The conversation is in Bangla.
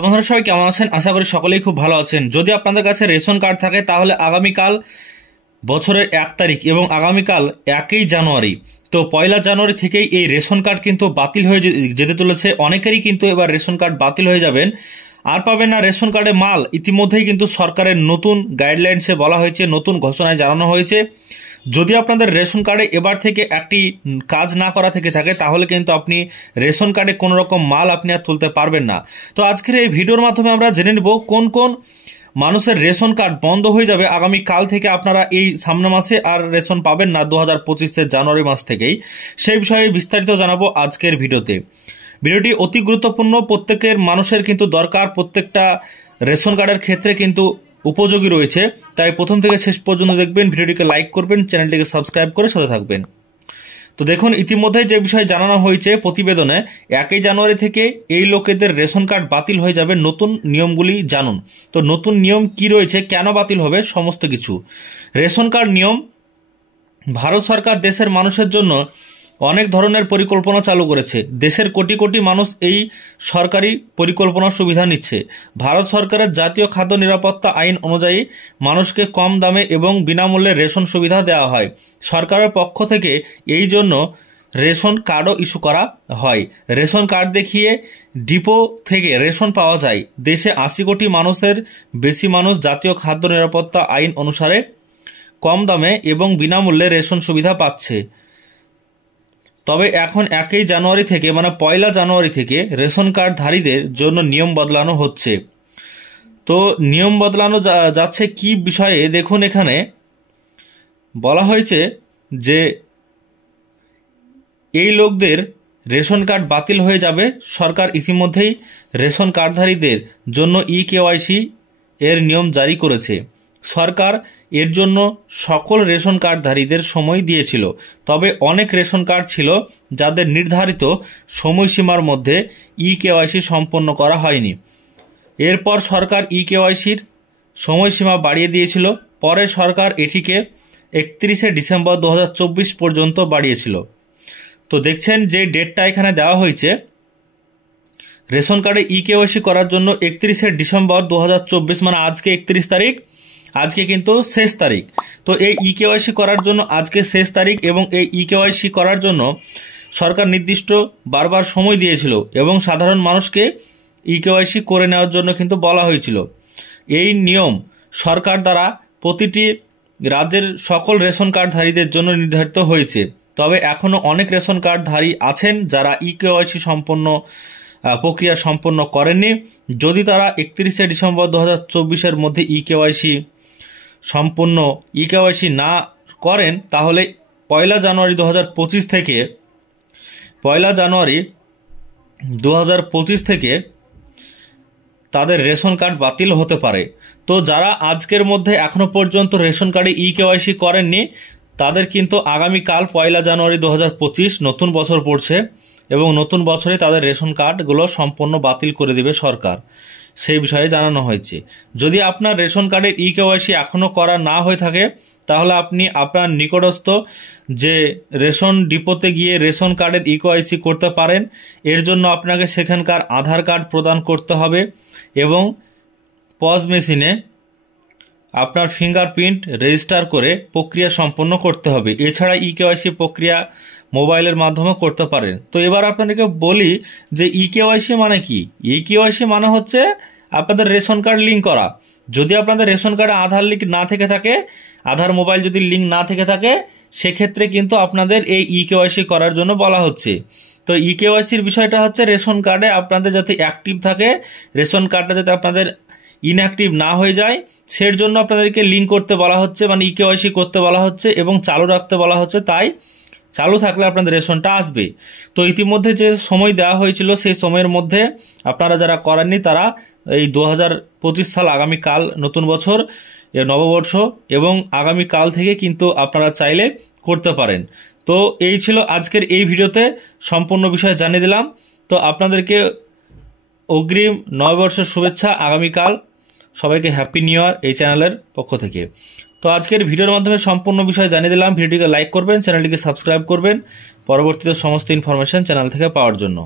আপনারা সবাই কেমন আছেন? আশা করি সকলেই খুব ভালো আছেন। যদি আপনাদের কাছে রেশন কার্ড থাকে তাহলে আগামীকাল বছরের 1 তারিখ এবং আগামীকাল 1 জানুয়ারি, তো 1 জানুয়ারি থেকেই এই রেশন কার্ড কিন্তু বাতিল হয়ে যেতে চলেছে। অনেকেরই কিন্তু এবার রেশন কার্ড বাতিল হয়ে যাবেন, আর পাবেন না রেশন কার্ডে মাল। ইতিমধ্যেই কিন্তু সরকারের নতুন গাইডলাইন্সে বলা হয়েছে, নতুন ঘোষণায় জানানো হয়েছে, যদি আপনাদের রেশন কার্ডে এবার থেকে একটি কাজ না করা থেকে থাকে তাহলে কিন্তু আপনি রেশন কার্ডে কোনো রকম মাল আপনি আর তুলতে পারবেন না। তো আজকের এই ভিডিওর মাধ্যমে আমরা জেনে নেব কোন কোন মানুষের রেশন কার্ড বন্ধ হয়ে যাবে আগামী কাল থেকে। আপনারা এই সামনে মাসে আর রেশন পাবেন না 2025 জানুয়ারি মাস থেকেই। সেই বিষয়ে বিস্তারিত জানাবো আজকের ভিডিওতে। ভিডিওটি অতি গুরুত্বপূর্ণ, প্রত্যেকের মানুষের কিন্তু দরকার, প্রত্যেকটা রেশন কার্ডের ক্ষেত্রে কিন্তু উপযোগী রয়েছে। তাই প্রথম থেকে শেষ পর্যন্ত দেখবেন, ভিডিওটিকে লাইক করবেন, চ্যানেলটিকে সাবস্ক্রাইব করে সাথে থাকবেন। তো দেখুন, ইতিমধ্যে যে বিষয় জানানো হয়েছে প্রতিবেদনে, 1 জানুয়ারি থেকে এই লোকেদের রেশন কার্ড বাতিল হয়ে যাবে। নতুন নিয়মগুলি জানুন। তো নতুন নিয়ম কি রয়েছে, কেন বাতিল হবে, সমস্ত কিছু। রেশন কার্ড নিয়ম। ভারত সরকার দেশের মানুষের জন্য অনেক ধরনের পরিকল্পনা চালু করেছে। দেশের কোটি কোটি মানুষ এই সরকারি পরিকল্পনার সুবিধা নিচ্ছে। ভারত সরকারের জাতীয় খাদ্য নিরাপত্তা আইন অনুযায়ী মানুষকে কম দামে এবং বিনামূল্যে রেশন সুবিধা দেওয়া হয়। সরকারের পক্ষ থেকে এই জন্য রেশন কার্ডও ইস্যু করা হয়। রেশন কার্ড দেখিয়ে ডিপো থেকে রেশন পাওয়া যায়। দেশে 80 কোটি মানুষের বেশি মানুষ জাতীয় খাদ্য নিরাপত্তা আইন অনুসারে কম দামে এবং বিনামূল্যে রেশন সুবিধা পাচ্ছে। তবে এখন 1 জানুয়ারি থেকে, মানে 1 জানুয়ারি থেকে রেশন কার্ডধারীদের জন্য নিয়ম বদলানো হচ্ছে। তো নিয়ম বদলানো যাচ্ছে কি বিষয়ে দেখুন। এখানে বলা হয়েছে যে এই লোকদের রেশন কার্ড বাতিল হয়ে যাবে। সরকার ইতিমধ্যেই রেশন কার্ডধারীদের জন্য ইকেওয়াইসি এর নিয়ম জারি করেছে। সরকার এর জন্য সকল রেশন কার্ডধারীদের সময় দিয়েছিল, তবে অনেক রেশন কার্ড ছিল যাদের নির্ধারিত সময়সীমার মধ্যে ইকেওয়াইসি সম্পন্ন করা হয়নি। এরপর সরকার ইকেওয়াইসির সময়সীমা বাড়িয়ে দিয়েছিল। পরে সরকার এটিকে 31 ডিসেম্বর 2024 পর্যন্ত বাড়িয়েছিল। তো দেখছেন যে ডেটটা এখানে দেওয়া হয়েছে, রেশন কার্ডে ইকেওয়াইসি করার জন্য 31 ডিসেম্বর 2024, মানে আজকে 31 তারিখ, আজকে কিন্তু শেষ তারিখ। তো এই ইকেওয়াইসি করার জন্য আজকে শেষ তারিখ, এবং এই ইকেওয়াইসি করার জন্য সরকার নির্দিষ্ট বারবার সময় দিয়েছিল এবং সাধারণ মানুষকে ইকেওয়াইসি করে নেওয়ার জন্য কিন্তু বলা হয়েছিল। এই নিয়ম সরকার দ্বারা প্রতিটি রাজ্যের সকল রেশন কার্ডধারীদের জন্য নির্ধারিত হয়েছে। তবে এখনও অনেক রেশন কার্ডধারী আছেন যারা ইকেওয়াইসি প্রক্রিয়া সম্পন্ন করেননি। যদি তারা 31 ডিসেম্বর 2024 মধ্যে ইকেওয়াইসি না করেন তাহলে 1 জানুয়ারি 2025 থেকে 1 জানুয়ারি 2025 থেকে তাদের রেশন কার্ড বাতিল হতে পারে। তো যারা আজকের মধ্যে এখনো পর্যন্ত রেশন কার্ডে ইকেওয়াইসি করেননি তাদের কিন্তু আগামীকাল 1 জানুয়ারি 2025 নতুন বছর পড়ছে, এবং নতুন বছরে তাদের রেশন কার্ডগুলো সম্পূর্ণ বাতিল করে দেবে সরকার। সেই বিষয়ে জানানো হয়েছে। যদি আপনার রেশন কার্ডের ইকেওয়াইসি এখনও করা না হয়ে থাকে তাহলে আপনি আপনার নিকটস্থ যে রেশন ডিপোতে গিয়ে রেশন কার্ডের ইকেওয়াইসি করতে পারেন। এর জন্য আপনাকে সেখানকার আধার কার্ড প্রদান করতে হবে এবং পজ মেশিনে আপনার ফিঙ্গারপ্রিন্ট রেজিস্টার করে প্রক্রিয়া সম্পন্ন করতে হবে। এছাড়া ইকেওয়াইসি প্রক্রিয়া মোবাইলের মাধ্যমে করতে পারেন। তো এবার আপনাদেরকে বলি যে ইকেওয়াইসি মানে কি। ইকেওয়াইসি মানে হচ্ছে আপনাদের রেশন কার্ড লিঙ্ক করা। যদি আপনাদের রেশন কার্ডে আধার লিঙ্ক না থেকে থাকে, আধার মোবাইল যদি লিঙ্ক না থেকে থাকে, সেক্ষেত্রে কিন্তু আপনাদের এই ইকেওয়াইসি করার জন্য বলা হচ্ছে। তো ইকেওয়াইসির বিষয়টা হচ্ছে রেশন কার্ডে আপনাদের যাতে অ্যাক্টিভ থাকে, রেশন কার্ডটা যাতে আপনাদের ইনঅ্যাক্টিভ না হয়ে যায়, সের জন্য আপনাদেরকে লিঙ্ক করতে বলা হচ্ছে, মানে ইকেওয়াইসি করতে বলা হচ্ছে এবং চালু রাখতে বলা হচ্ছে। তাই চালু থাকলে আপনাদের রেশনটা আসবে। তো ইতিমধ্যে যে সময় দেওয়া হয়েছিল সেই সময়ের মধ্যে আপনারা যারা করেননি তারা এই 2025 সাল, আগামীকাল নতুন বছর, নববর্ষ, এবং আগামীকাল থেকে কিন্তু আপনারা চাইলে করতে পারেন। তো এই ছিল আজকের এই ভিডিওতে, সম্পূর্ণ বিষয় জানিয়ে দিলাম। তো আপনাদেরকে অগ্রিম নববর্ষের শুভেচ্ছা আগামীকাল। সবাইকে হ্যাপি নিউ ইয়ার এই চ্যানেলের পক্ষ থেকে। তো আজকের ভিডিওর মাধ্যমে সম্পূর্ণ বিষয় জানিয়ে দিলাম। ভিডিওটিকে লাইক করবেন, চ্যানেলটিকে সাবস্ক্রাইব করবেন পরবর্তীতে সমস্ত ইনফরমেশন চ্যানেল থেকে পাওয়ার জন্য।